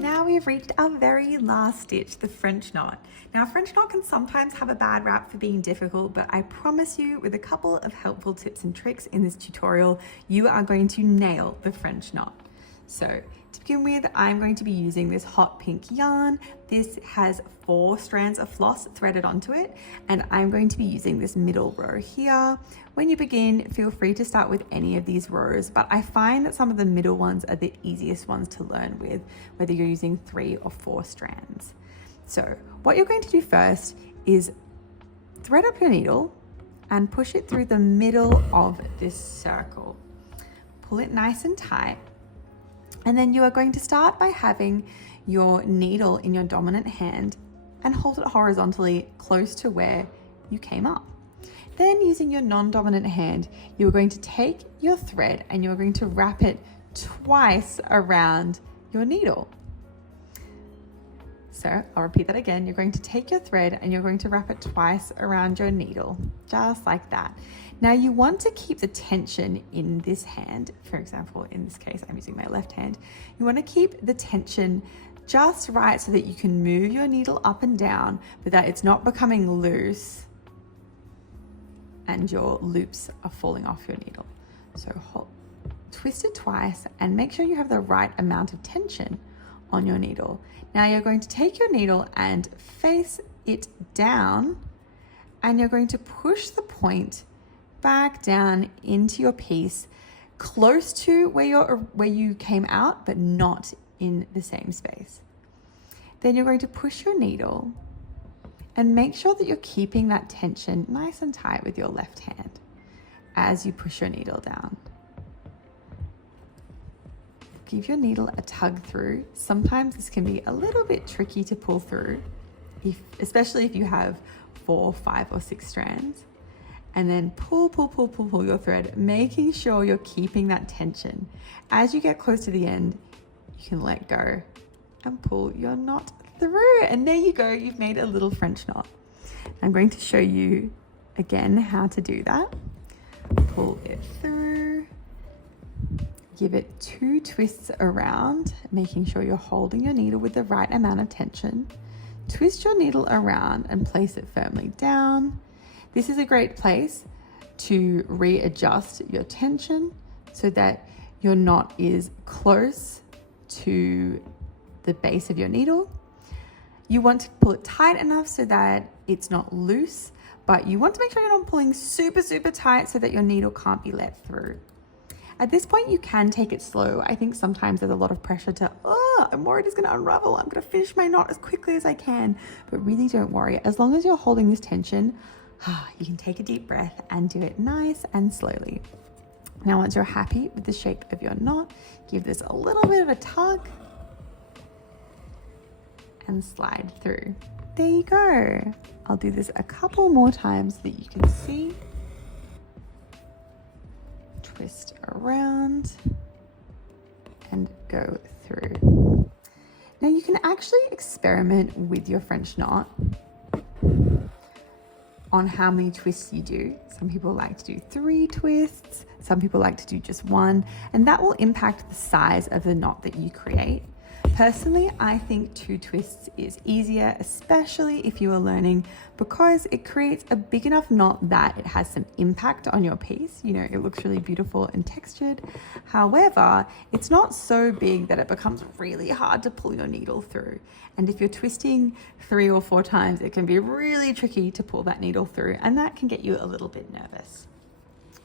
Now we've reached our very last stitch, the French knot. Now, French knot can sometimes have a bad rap for being difficult, but I promise you, with a couple of helpful tips and tricks in this tutorial, you are going to nail the French knot. So to begin with, I'm going to be using this hot pink yarn. This has 4 strands of floss threaded onto it, and I'm going to be using this middle row here. When you begin, feel free to start with any of these rows, but I find that some of the middle ones are the easiest ones to learn with, whether you're using 3 or 4 strands. So what you're going to do first is thread up your needle and push it through the middle of this circle. Pull it nice and tight. And then you are going to start by having your needle in your dominant hand and hold it horizontally close to where you came up. Then using your non-dominant hand, you're going to take your thread and you're going to wrap it twice around your needle. So I'll repeat that again. You're going to take your thread and you're going to wrap it twice around your needle, just like that. Now you want to keep the tension in this hand. For example, in this case, I'm using my left hand. You want to keep the tension just right so that you can move your needle up and down, but that it's not becoming loose and your loops are falling off your needle. So twist it twice and make sure you have the right amount of tension on your needle. Now you're going to take your needle and face it down, and you're going to push the point back down into your piece, close to where you came out, but not in the same space. Then you're going to push your needle and make sure that you're keeping that tension nice and tight with your left hand as you push your needle down. Give your needle a tug through. Sometimes this can be a little bit tricky to pull through, especially if you have 4, 5, or 6 strands. And then pull your thread, making sure you're keeping that tension. As you get close to the end, you can let go and pull your knot through. And there you go, you've made a little French knot. I'm going to show you again how to do that. Pull it through. Give it 2 twists around, making sure you're holding your needle with the right amount of tension. Twist your needle around and place it firmly down. This is a great place to readjust your tension so that your knot is close to the base of your needle. You want to pull it tight enough so that it's not loose, but you want to make sure you're not pulling super tight so that your needle can't be let through. At this point, you can take it slow. I think sometimes there's a lot of pressure to, I'm worried it's gonna unravel. I'm gonna finish my knot as quickly as I can. But really don't worry. As long as you're holding this tension, you can take a deep breath and do it nice and slowly. Now, once you're happy with the shape of your knot, give this a little bit of a tug and slide through. There you go. I'll do this a couple more times so that you can see. Twist around and go through. Now you can actually experiment with your French knot on how many twists you do. Some people like to do 3 twists, some people like to do just 1, and that will impact the size of the knot that you create. Personally, I think 2 twists is easier, especially if you are learning, because it creates a big enough knot that it has some impact on your piece. You know, it looks really beautiful and textured. However, it's not so big that it becomes really hard to pull your needle through. And if you're twisting 3 or 4 times, it can be really tricky to pull that needle through, and that can get you a little bit nervous.